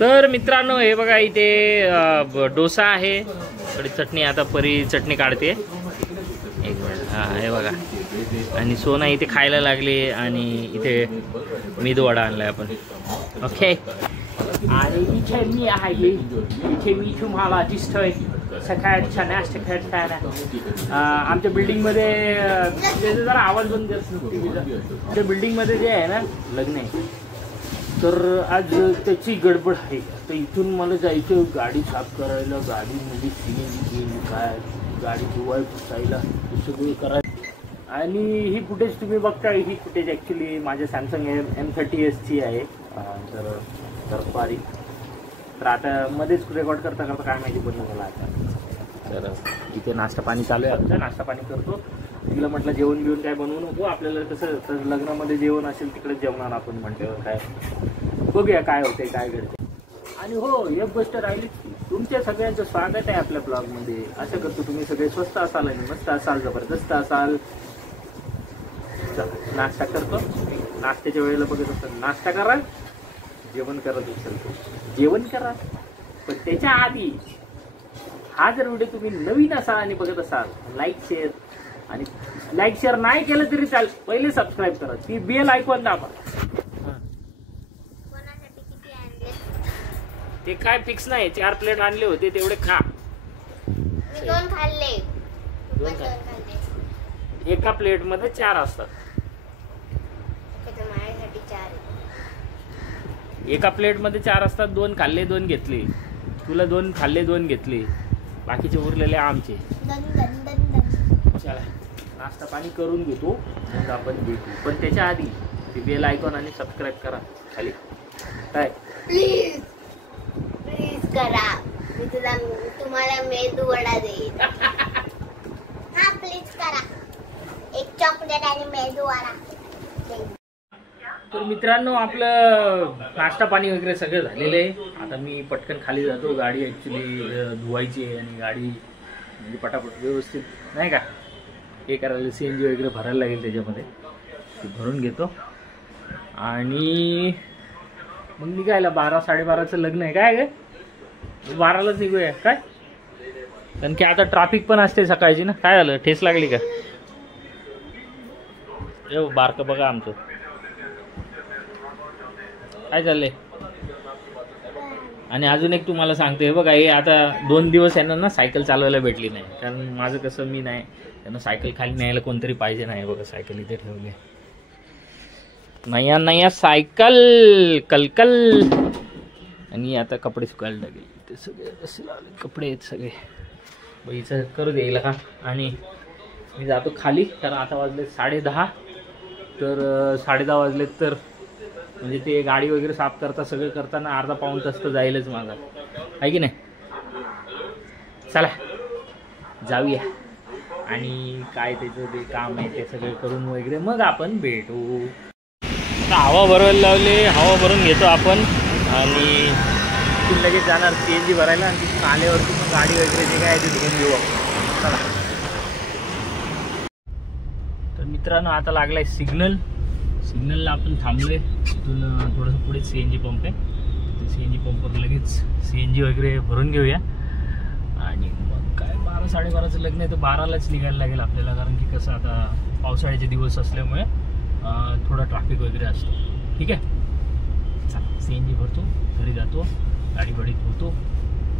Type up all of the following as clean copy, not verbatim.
तर मित्रांनो हे बघा इथे डोसा आहे, थोडी चटणी, आता परी चटणी काढते, एक मिनिट. हा हे बघा, आणि सोना इथे खायला लागली, आणि इथे मेदूवडा आणलाय आपण. ओके, आणि इथे मी आहे, इथे मी तुम्हाला दिसतोय सकाळच्या नाश्ता करताना. आमच्या बिल्डिंगमध्ये जरा आवाज बंद कर. त्या बिल्डिंगमध्ये जे आहे ना लग्न आहे, तर आज त्याची गडबड आहे. तर इथून मला जायचं गाडी साफ करायला, गाडीमध्ये सीन काय, गाडी धुवाय पुसायला, हे सगळं करायचं. आणि ही फुटेज तुम्ही बघताय, ही फुटेज ॲक्च्युली माझ्या सॅमसंग M30s आहे. तर सॉरी, तर आता मध्येच रेकॉर्ड करता करता काय माहिती बनवून मला आता. तर इथे नाश्ता पाणी चालू आहे आमचं, नाश्ता पाणी करतो. तिला म्हटलं जेवण बिवून काय बनवू नको, आपल्याला कसं तर लग्नामध्ये जेवण असेल तिकडे जेवणार आपण म्हटल्यावर काय, बघूया काय होते काय घडते. आणि हो, एक गोष्ट राहिली, तुमच्या सगळ्यांचं स्वागत आहे आपल्या ब्लॉगमध्ये. असं करतो तुम्ही सगळे स्वस्त असाल आणि मस्त असाल, जबरदस्त असाल. नाश्ता करतो, नाश्त्याच्या वेळेला बघत असतो, नाश्ता करा, जेवण करत असेल जेवण करा. पण त्याच्या आधी हा जर व्हिडिओ तुम्ही नवीन असाल आणि बघत असाल, लाईक शेअर नाही केलं तरी चाल, पहिले सबस्क्राईब करा, ती बेल आयकॉन दाबा. ते काय फिक्स नाही, 4 प्लेट आणले होते तेवढे खा. मी 2 खाल्ले. एका प्लेट मध्ये 4 असतात. एका प्लेट मध्ये 4 असतात. 2 खाल्ले 2 घेतले, तुला 2 खाल्ले 2 घेतले, बाकीचे उरलेले आमचे. चला नाश्ता पाणी करून घेतो, मग आपण भेटू. पण त्याच्या आधी ती बेल आयकॉन आणि सबस्क्राईब करा खाली. काय प्लीज करा, मी तुम्हाला मेदूवडा देईन. हा प्लीज करा, एक चॉकलेट आणि मेदूवडा देईन. तर मित्रांनो, आपलं नाश्ता पाणी वगैरे सगळं झालेलं आहे. आता मी पटकन खाली जातो, गाडी ॲक्च्युली धुवायची आहे, आणि गाडी म्हणजे पटापट व्यवस्थित नाही का हे करायला, CNG वगैरे भरायला लागेल त्याच्यामध्ये, ते भरून घेतो. आणि मग निघायला 12-12:30चं लग्न आहे. काय 12लाच निघूया काय, कारण की आता ट्रॅफिक पण असते सकाळची ना. काय झालं, ठेस लागली का? बारकं बघा आमचं काय चाललंय. आणि अजून एक तुम्हाला सांगतो, हे बघा, हे आता 2 दिवस यांना ना सायकल चालवायला भेटली नाही, कारण माझं कसं मी नाही, त्यांना सायकल खाली न्यायला कोणतरी पाहिजे. नाही बघा, सायकल इथे ठेवली, नया सायकल कलकल. आणि आता कपडे सुकायला लागेल, ते सगळे असे लागले कपडे आहेत सगळे. बाईचं करू द्यायला का. आणि मी जातो खाली, तर आता वाजले 10:30. तर 10:30 वाजलेत, तर म्हणजे ते गाडी वगैरे साफ करता सगळं करताना अर्धा पाऊण तास तर जाईलच माझा, आहे की नाही. चला जाऊया, आणि काय त्याचं ते काम आहे ते सगळं करून वगैरे मग आपण भेटू. आता हवा भरायला लावले, हवा भरून घेतो आपण, आणि तिथून लगेच जाणार CNG भरायला, आणि तिथून आल्यावरती मग गाडी वगैरे जे काय ते धुवून घेऊ आपण. चला. तर मित्रांनो, आता लागलाय सिग्नलला आपण थांबलोय. तिथून थोडंसं पुढे CNG पंप आहे, ते CNG पंपवर लगेच CNG वगैरे भरून घेऊया. आणि मग काय 12-12:30चं लग्न आहे, तर 12लाच निघायला लागेल आपल्याला, कारण की कसं आता पावसाळ्याचे दिवस असल्यामुळे थोडा ट्रॅफिक वगैरे असतो. ठीक आहे, चला CNG भरतो, घरी जातो, गाडी धुतो,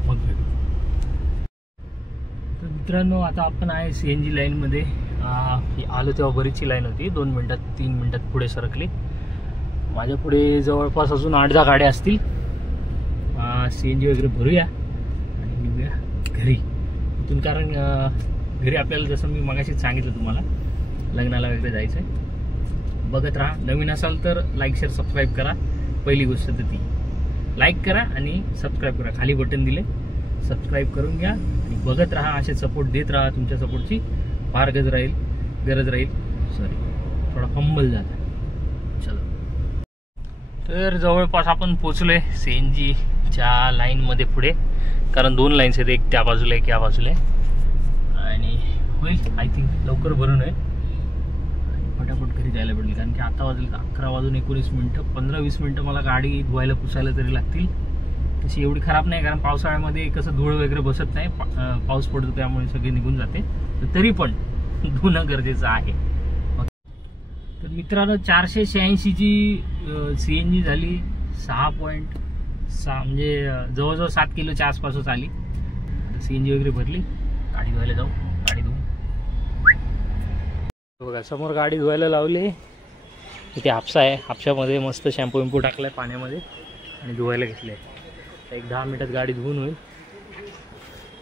मग भेटू. तर मित्रांनो, आता आपण आहे CNG लाईनमध्ये. आलो तेव्हा बरीचशी लाईन होती, 2 मिनटात 3 मिनटात पुढे सरकली. माझ्या पुढे जवळपास अजून 8-10 गाड्या असतील. CNG वगैरे भरूया आणि निघूया घरी इथून, कारण घरी आपल्याला जसं मी मगाशीच सांगितलं तुम्हाला, लग्नाला वगैरे जायचं आहे. बघत राहा, नवीन असाल तर लाईक शेअर सबस्क्राईब करा. पहिली गोष्ट तर ती लाईक करा आणि सबस्क्राईब करा, खाली बटन दिले, सबस्क्राईब करून घ्या आणि बघत राहा. असे सपोर्ट देत राहा, तुमच्या सपोर्टची फार गरज राहील. सॉरी, थोडा फंबल झाला. चलो, तर जवळपास आपण पोचलोय CNGच्या लाईनमध्ये पुढे, कारण 2 लाईन्स आहेत, एक त्या बाजूला एक या बाजूला, आणि होईल आय थिंक लवकर भरून आहे. फटाफट घरी जायला भेटेल, कारण की आता वाजले 11:19. 15-20 मिनटं मला गाडी धुवायला पुसायला तरी लागतील. तशी एवढी खराब नाही, कारण पावसाळ्यामध्ये कसं धूळ वगैरे बसत नाही, पाऊस पडतो त्यामुळे सगळे निघून जाते. तरी पण धुणं गरजेचं आहे. तर मित्रांनो 486 ची CNG झाली 6.6, म्हणजे जवळजवळ 7 किलोच्या आसपासच आली. CNG वगैरे भरली, गाडी धुवायला जाऊ. गाडी धुवून बघा समोर गाडी धुवायला लावली. इथे हापसा आहे, हापशामध्ये मस्त शॅम्पू विम्पू टाकलाय पाण्यामध्ये आणि धुवायला घेतले. एक 10 मिनिटात गाडी धुवून होईल.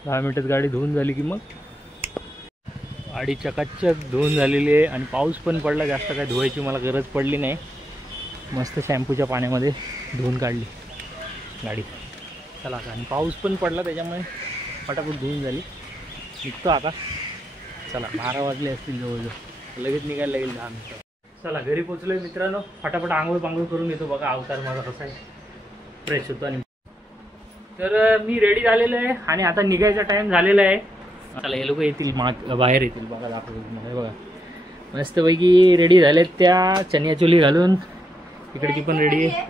10 मिनिटात गाडी धुवून झाली की मग गाडी चकाचक धुवून झालेली आहे. आणि पाऊस पण पडला, जास्त काय धुवायची मला गरज पडली नाही. मस्त शॅम्पूच्या पाण्यामध्ये धुवून काढली गाडी. चला आणि पाऊस पण पडला त्याच्यामुळे फटाफट धुवून झाली. निघतो आता. चला 12 वाजले असतील जवळजवळ, लगेच निघायला लागेल 10 मिनिटं. चला घरी पोचलोय मित्रांनो. फटाफट आंघोळ पांघोळ करून घेतो. बघा अवतार माझा कसा आहे, फ्रेश होतो. आणि तर मी रेडी झालेलो आहे आणि आता निघायचा टाईम झालेला आहे. चला हे लोक येतील, बाहेर येतील. बघा दाखवतो तुम्हाला. बघा मस्तपैकी रेडी झालेत त्या, चनिया चोली घालून. इकडची पण रेडी आहे.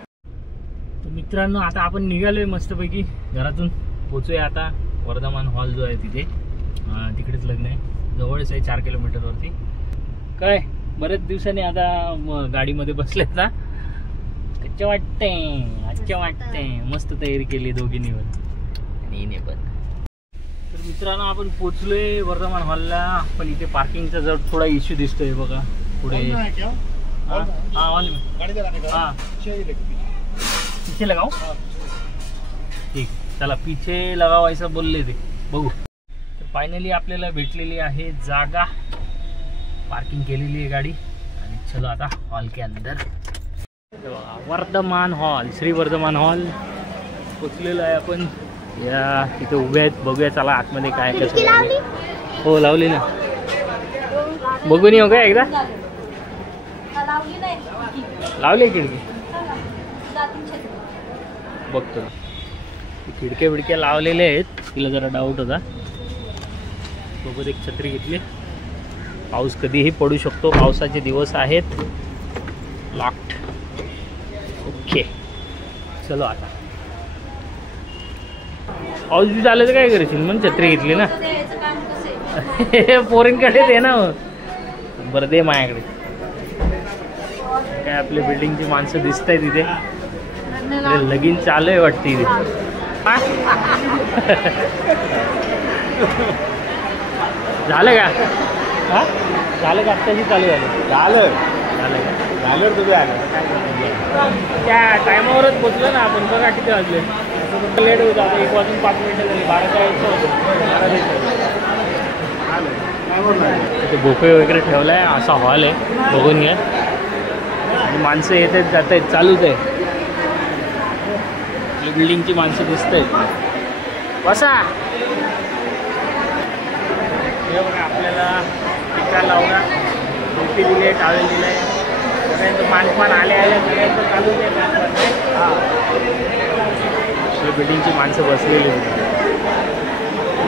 तर मित्रांनो आता आपण निघालोय मस्तपैकी घरातून. पोचूया आता वर्धमान हॉल जो आहे तिथे, तिकडेच लग्न आहे. जवळच आहे 4 किलोमीटरवरती. काय बरेच दिवसांनी आता गाडीमध्ये बसलेत ना, अच्छा वाटतंय. मस्त तयारी केली दोघींनी आणि हिने पण. तर मित्रांनो आपण पोचलोय वर्धमान हॉलला, पण इथे पार्किंगचा जर थोडा इश्यू दिसतोय. बघा पुढे पीछे लगाओ. ठीक, चला पीछे लगाओ असं बोलले ते. बघू. तर फायनली आपल्याला भेटलेली आहे जागा, पार्किंग केलेली आहे गाडी. आणि चलो आता हॉल के अंदर. वर्धमान हॉल, श्री वर्धमान हॉल पोचलेलो आहे आपण. या इथे उभे आहेत, बघूया चला आतमध्ये काय कसं. हो लावली ना, बघून येऊ का एकदा. लावली खिडकी, बघतो. खिडक्या बिडक्या लावलेल्या आहेत. तिला जरा डाऊट होता. सोबत एक छत्री घेतली. पाऊस कधीही पडू शकतो, पावसाचे दिवस आहेत. लॉक्ड. ओके चलो आता. पाऊस बी चाललं तर काय करशील म्हणून छत्री घेतली ना. पोरींकडे दे ना. बरं दे माझ्याकडे. काय आपल्या बिल्डिंगची माणसं दिसत आहे तिथे. लगीन चालू आहे वाटते इथे. झालं का? हा झालं का? आत्ताशी चालू झालं का? तुम्ही आलं त्या टायमावरच पोचलो ना आपण. बघा किती वाजले. लेट होतं आता. 1 वाजून 5 मिनिटं झाली. 12च्या यायचं होतं. इथे बुफे वगैरे ठेवला आहे. असा हॉल आहे, बघून घ्या. आणि माणसं येत आहेत जात आहेत, चालूच आहे. बिल्डिंगची माणसं दिसत आहेत. बसा. हे बघा आपल्याला टिका लावला, टोपी दिली आहे, टावेल दिलं आहे. सगळ्यांचं मानपान आले सगळ्यांचं चालूच आहे. बिल्डिंगची माणसं बसलेली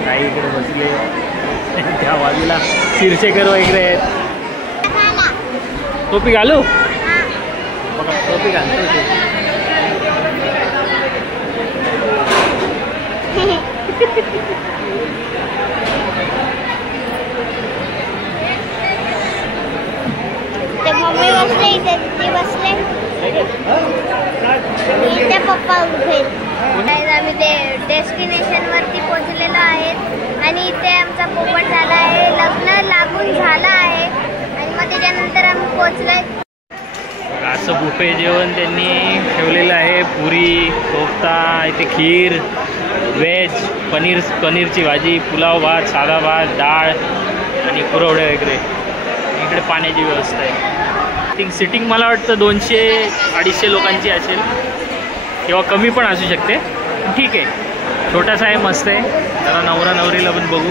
काही इकडे बसले. त्या बाजूला शिरशेकर वगैरे आहेत. टोपी घालू बघा, टोपी घालतो. ते मम्मी बसले इथे, ते बसले इथे, पप्पा उभे. आम्ही ते डेस्टिनेशन वरती पोहोचलेलो आहेत आणि इथे आमचा पोपट झाला आहे. लग्न लागून झालं आहे आणि मग त्याच्यानंतर आम्ही पोहोचलोय. असं बुफे जेवण त्यांनी ठेवलेलं आहे. पुरी, कोफ्ता, इथे खीर, व्हेज, पनीरची भाजी, पुलाव भात, साधा भात, डाळ आणि पुरवठे वगैरे. इकडे पाण्याची व्यवस्था आहे. थिंक सिटिंग मला वाटतं 200-250 लोकांची असेल किंवा कमी पण असू शकते. ठीक आहे, छोटासा आहे, मस्त आहे. जरा नवरा नवरीला पण बघू.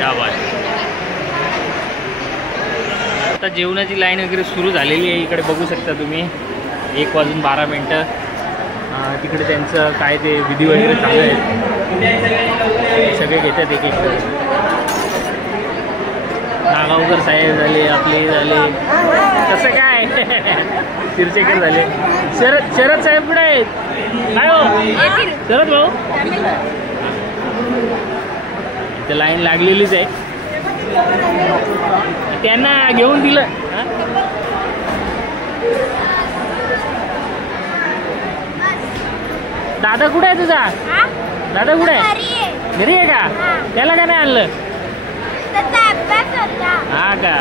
या बात. आता जेवणाची लाईन वगैरे सुरू झालेली आहे. इकडे बघू शकता तुम्ही. 1 वाजून 12 मिनटं. तिकडे त्यांचं काय ते विधी वगैरे चालू आहे. सगळे घेतात एक एक. नागावकर साहेब झाले, आपले झाले, कसं काय तिरचेकर झाले. शरद साहेब कुठे आहेत? काय हो शरद भाऊ? इथे लाईन लागलेलीच आहे, त्यांना घेऊन दिलं. दादा कुठे आहे तुझा? दादा कुठे आहे? घरी आहे का? त्याला का नाही आणलं? हा का?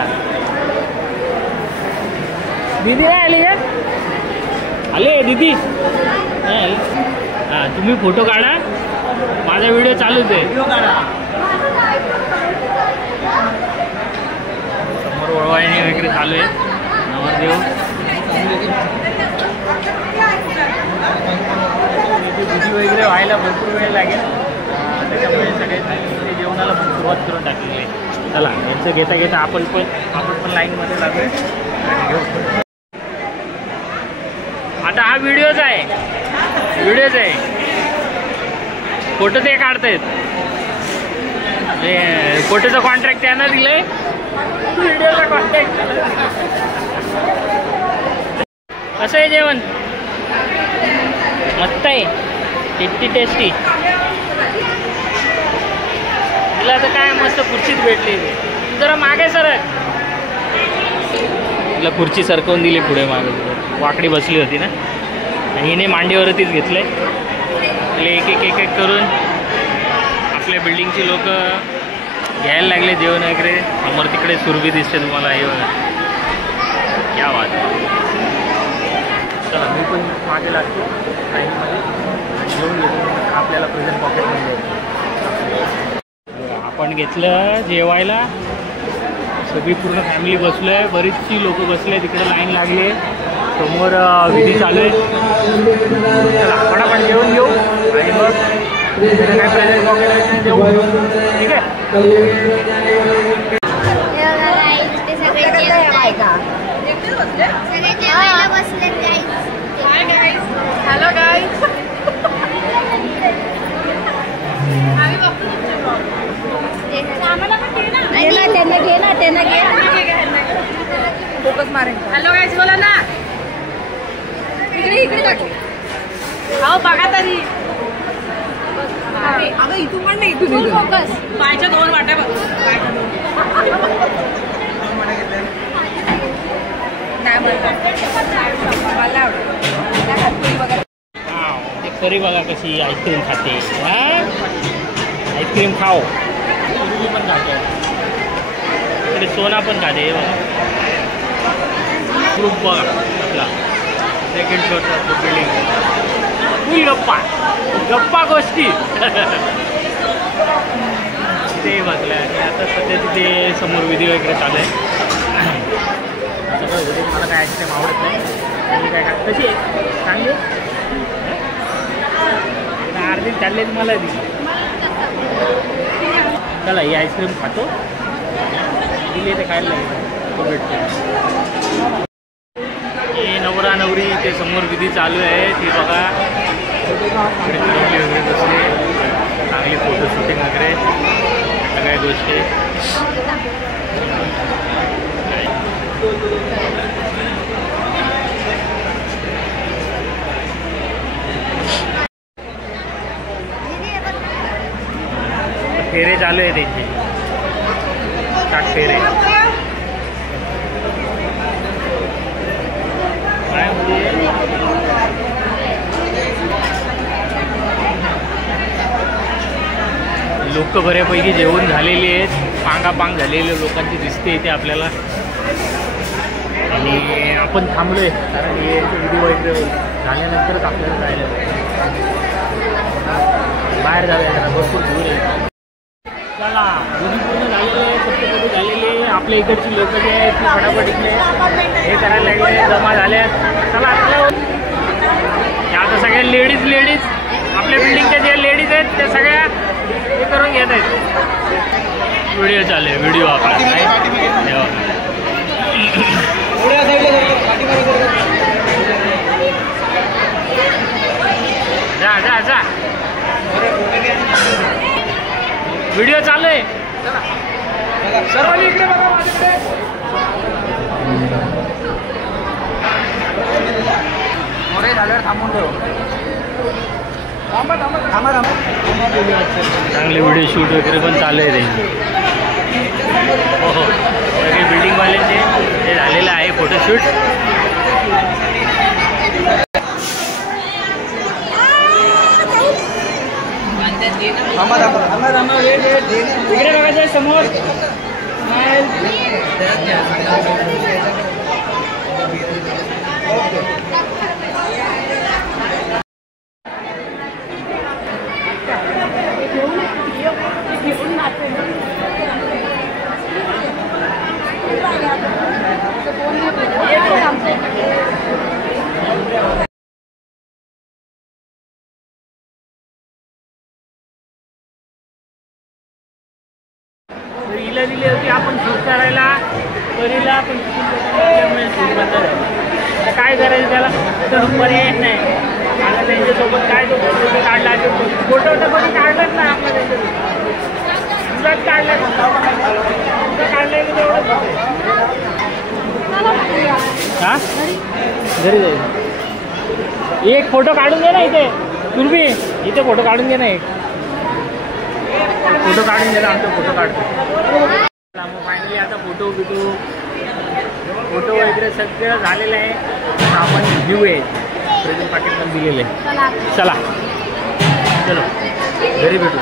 दीदी नाही आली का? आले दीदी? हा तुम्ही फोटो काढा, माझा व्हिडिओ चालूच आहे. समोर ओळवायने वगैरे चालू आहे. नवरदेव बुद्धी वगैरे व्हायला भरपूर वेळ लागेल, त्याच्यामुळे सगळ्यांनी जेवणाला पण सुरुवात करून टाकलेली आहे. चला यांचं घेता घेता आपण पण लाईनमध्ये लागू आणि घेऊ. आता हा व्हिडिओच आहे, फोटो ते काढतायत. फोटोचं कॉन्ट्रॅक्ट त्यांना दिलंय, व्हिडिओचा कॉन्ट्रॅक्ट. कसं आहे जेवण? मस्त आहे, टेस्टी. तिला तर काय मस्त खुर्चीत भेटली. जरा मागे सरक. तिला खुर्ची सरकवून दिली पुढे मागे, वाकडी बसली होती ना, आणि हिने मांडीवरतीच घेतलंय. एक एक करून आपल्या बिल्डिंगची लोक घ्यायला लागले जेवण वगैरे. समोर तिकडे सुरभी दिसते तुम्हाला, हे बघा क्या बात. चला मी पण मागे लागतो लाईनमध्ये आणि जेवून घेतो. आपल्याला प्रेझेंट पॉकेटमध्ये आपण घेतलं जेवायला. सगळी पूर्ण फॅमिली बसलो आहे, बरीचशी लोक बसले आहे, तिकडे लाईन लागली आहे. समोर विधी चालू आहे. चला आपण जेवण घेऊ आणि मग काय प्रेझेंट पॉकेट देऊ. ठीक आहे. Hello guys. त्यांना घे फोकस मारेन. हॅलो गाईज बोला ना. इकडे हो बघा तरी. अगं इथून पण नाही, इथून फोकस. पायच्या दोन वाट्या बघ. करी बघा कशी आईस्क्रीम खाते. आईस्क्रीम खाओ. सुरभी पण खाते, इकडे सोना पण खाते. बघा ग्रुप बघा आपला सेकंड फ्लोअरचा बिल्डिंग. फुल गप्पा गोष्टी तिथे बसल्या. आणि आता सध्या तिथे समोर विधी वगैरे चालू आहे. सगळं विधी मला काय आईस्क्रीम आवडत नाही. मी काय कशी आहे सांगू? अर्धी चाललेली मला दिली. चला ही आईस्क्रीम खातो, दिली ते खायला लागेल भेटतो. हे नवरा नवरी ते समोर विधी चालू आहे ती बघा. वगैरे बसले, चांगली फोटो शूटिंग वगैरे सगळ्या गोष्टी. फेरे चालू आहे त्यांचे, सात फेरे. काय म्हणजे लोक बऱ्यापैकी जेवण झालेली आहेत, पांगापांग झालेले लोकांची दिसते इथे आपल्याला. आणि आपण थांबलोय कारण हे विधी वगैरे झाल्यानंतरच आपल्याला जायला बाहेर जाऊया. जरा भरपूर दूर आहे. चला विधी पूर्ण झालेले आहे, सप्तपदी झालेली. आपल्या इकडची लोक जे आहेत ती फटाफट इकडे हे करायला लागले, जमा झाल्यात. चला आता सगळ्या लेडीज आपल्या बिल्डिंगच्या ज्या लेडीज आहेत त्या सगळ्या हे करून घेत आहेत. व्हिडिओ चालू आहे, व्हिडिओ आपण जा व्हिडिओ चालू आहे. सर्वांनी इकडे बघा. चांगले व्हिडिओ शूट वगैरे पण चालू आहे रे. हो हो सगळे बिल्डिंगवाल्यांचे ते झालेलं आहे फोटोशूट. इकडे बघायचं समोर. हिला दिली होती आपण शूट करायला, परीला पण शूट बंद झालं. तर काय करायचं त्याला, तर पर्याय नाही. आता त्यांच्यासोबत काय तो फोटो काढला, फोटो तर कधी काढलाच नाही आपला त्यांच्यासोबत. तुझाच काढलाय, काढलाय मी तेवढं. हा घरी जाईल. एक फोटो काढून घे ना इथे, तुलबी इथे फोटो काढून घे ना. एक फोटो काढून गेला आमचा फोटो काढतो. मग फायनली आता फोटो वगैरे सगळं झालेलं आहे. आपण घेऊया प्रेझेंट पाकिट पण दिलेलं आहे. चला चलो घरी भेटू.